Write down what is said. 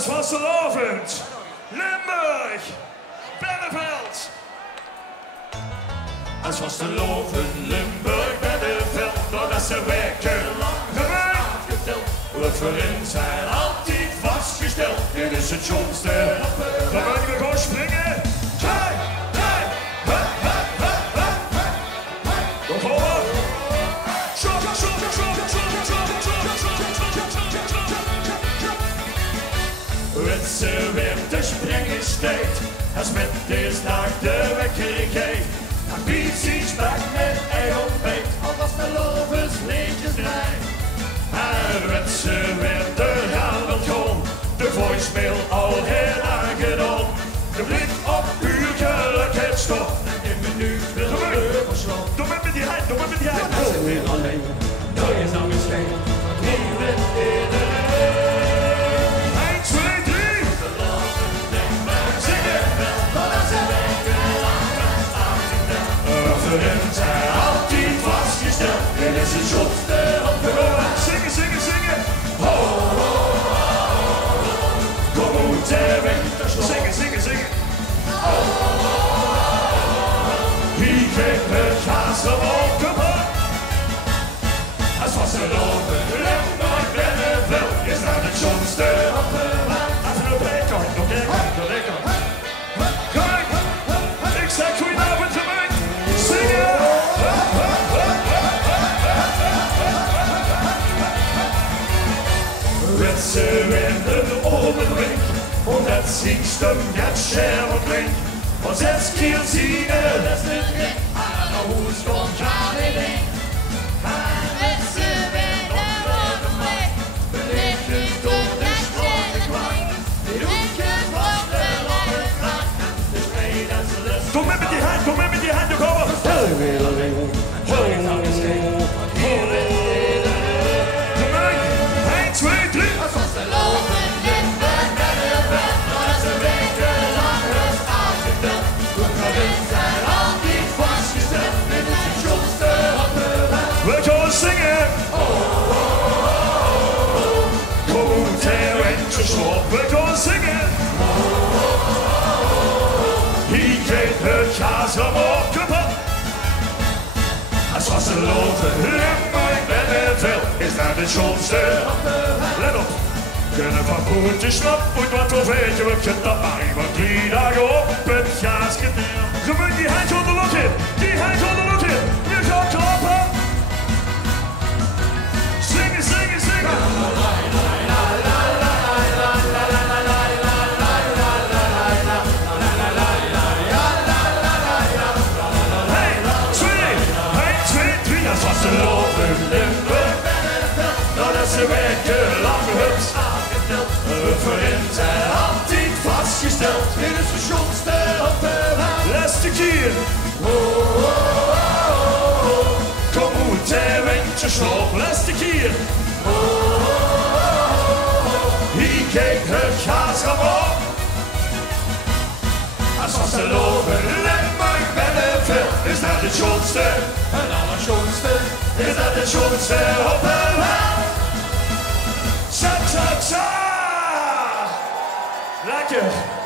als vastelaovend, Limburg, Veld. Als vastelaovend, Limburg, Veld, doordat ze wekenlang afgeteld. We voorin zijn altijd vastgesteld. Dit is het jongste. Dan mogen we gewoon springen. Kijk, kijk, hup, hup, hup, hup, hup. Kom voor. Schop, schop, schop, schop, schop, schop, Witse weer de springenstijd. Als met deze dag de wekkerigheid. Ambitie Spik met eigen ontbijt. Alvast de lovers leedjes blij. En witse weer de gaan gewoon. De voicemail al heel aangedaan. De blik op uw gelukheidstop. En in minuut wil we verslaan. Doe met die hand, doe met die hand. Dat is weer alleen. Dat is nou weer schijn. Wie wint iedereen? 1, 2, 3. Zingen. Voorin zijn altijd vastgesteld. Dit is het jongste op de wereld. Zingen, zingen, zingen. Ho, ho, ho, ho. Kom uit de winter. Zingen, zingen, zingen. Ho, ho, ho, ho. Wie geeft het gas op kapot? Als vastelaovend, Limburg, bênne, Veel is dat het jongste op de wereld. Even een break, nog lekker. Kijk, ik zeg goedenavond gemeen. Zingen! Witse winden obenwink, omdat zijn stem gaat scherp klinkt. Van 6 keer zien dat is het ring, aan de hoes komt gaan in één. Witse winden obenwink, belicht door de stroom klank. Die doet je wortel op het vrak, de spelers lust. Kom met die hand, kom met die hand, kom op! Weer alleen. Zo is nou weer schijn. Wie wint iedereen? 1, 2, 3. Als vastelaovend, Limburg, bênne, Veel, doordat ze wekenlang rust afgeteld. We voorin zijn altijd vastgesteld. Dit is het jongste op de wereld. We gaan zingen! Kom uit de winterslaap, we gaan zingen! Hier geeft het gas omhoog kapot. Als vastelaovend, Limburg, bênne, Veel is dat het jongste op de wereld. Let op! Kunnen van boertjes snap, moet wat of weten we gedaan. Maar iemand die dagen op het gas gedeeld. Ze moeten die hand onder de lucht in, die hand onder de lucht in. We gaan klappen! Zingen, zingen, zingen! Als vastelaovend, Limburg, bênne, Veel, doordat ze wekenlang hups afgeteld. We voorin zijn altijd vastgesteld. Dit is de jongste op de wereld. Laatste keer. Kom uit de winterslaap, laatste keer. Hier kijkt het gas omhoog. Als vastelaovend, Limburg, bênne, Veel is dat het jongste. Het allerjongste. Is dat het jongste op de wereld? Cha, cha, cha! Lekker!